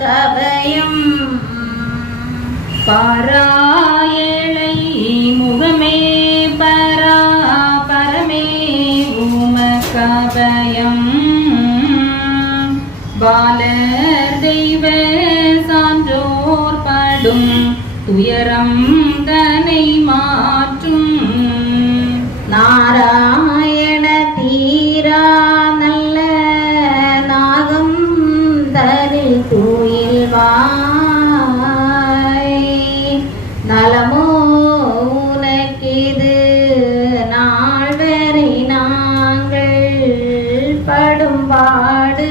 தபயம் பாராயணை முகமே பரா பரமே உம கபயம் பாலர் தெய்வ சான்றோர் படும் துயரம் தனை மாற்றும். நாரா தரில் தூயில் நலமோ உனக்கிது நாள்வரை நாங்கள் படும் பாடு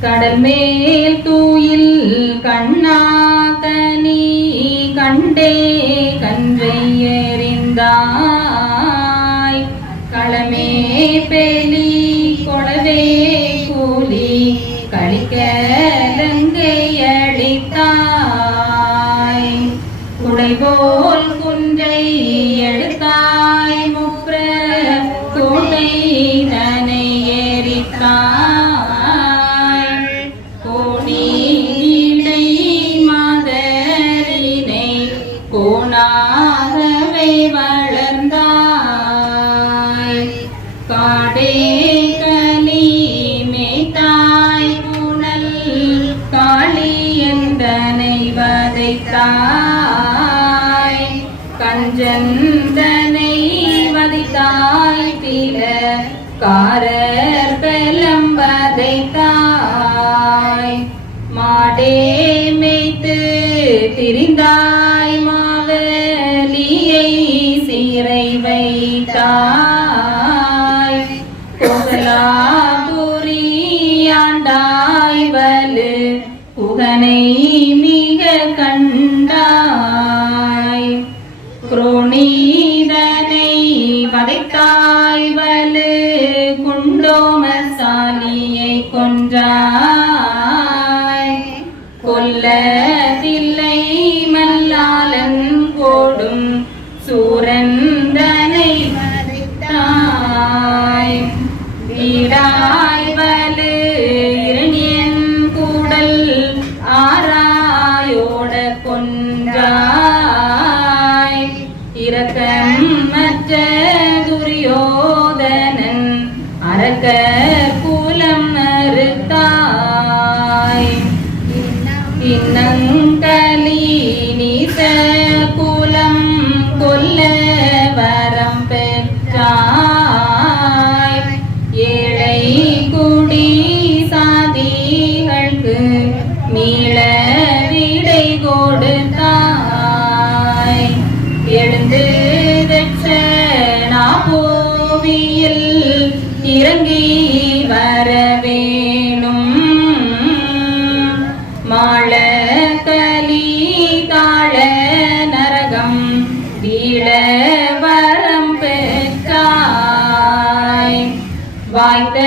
கடல் மேல் தூயில் கண்ணாகனி கண்டே கன்றை எறிந்தாய். களமே பெலி காடே கலி மேய்த்தாய் புனல் காளி எந்தனை வதைத்தாய் கஞ்சந்தனை வதைத்தாய் பிற காரர் பெலம் வதைத்தாய். மாடே மேய்த்து திரிந்தாய் மாவலியை சீரை வைத்தாய். கொன்றாய். கொல்லதில்லை மல்லாலன் கோடும் சூரந்தனை மறைத்தாய். வீடாய் வலு இரணியன் கூடல் ஆராயோட கொன்றாய். இரக்கம் மற்ற துரியோதனன் அரக்க இறங்கி வர வேணும். மாள கலி தாழ நரகம் வீழ வரம் பெற்றாய். வாய்த்த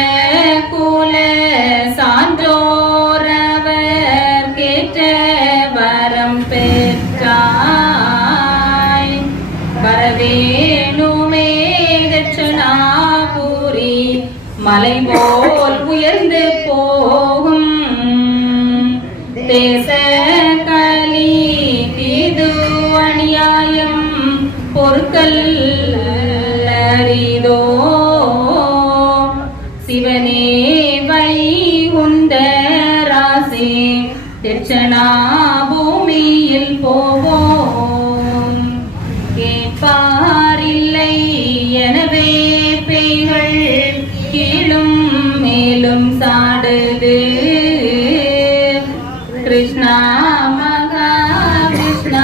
மலை போல் உயர்ந்து போகும். தேச கலி இது அநியாயம் பொருட்கள் அறிதோ சிவனே வை உந்த ராசி தட்சணா பூமியில் போவோம். கிருஷ்ணா மகா கிருஷ்ணா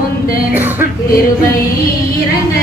உந்தன் திருவை இறங்க.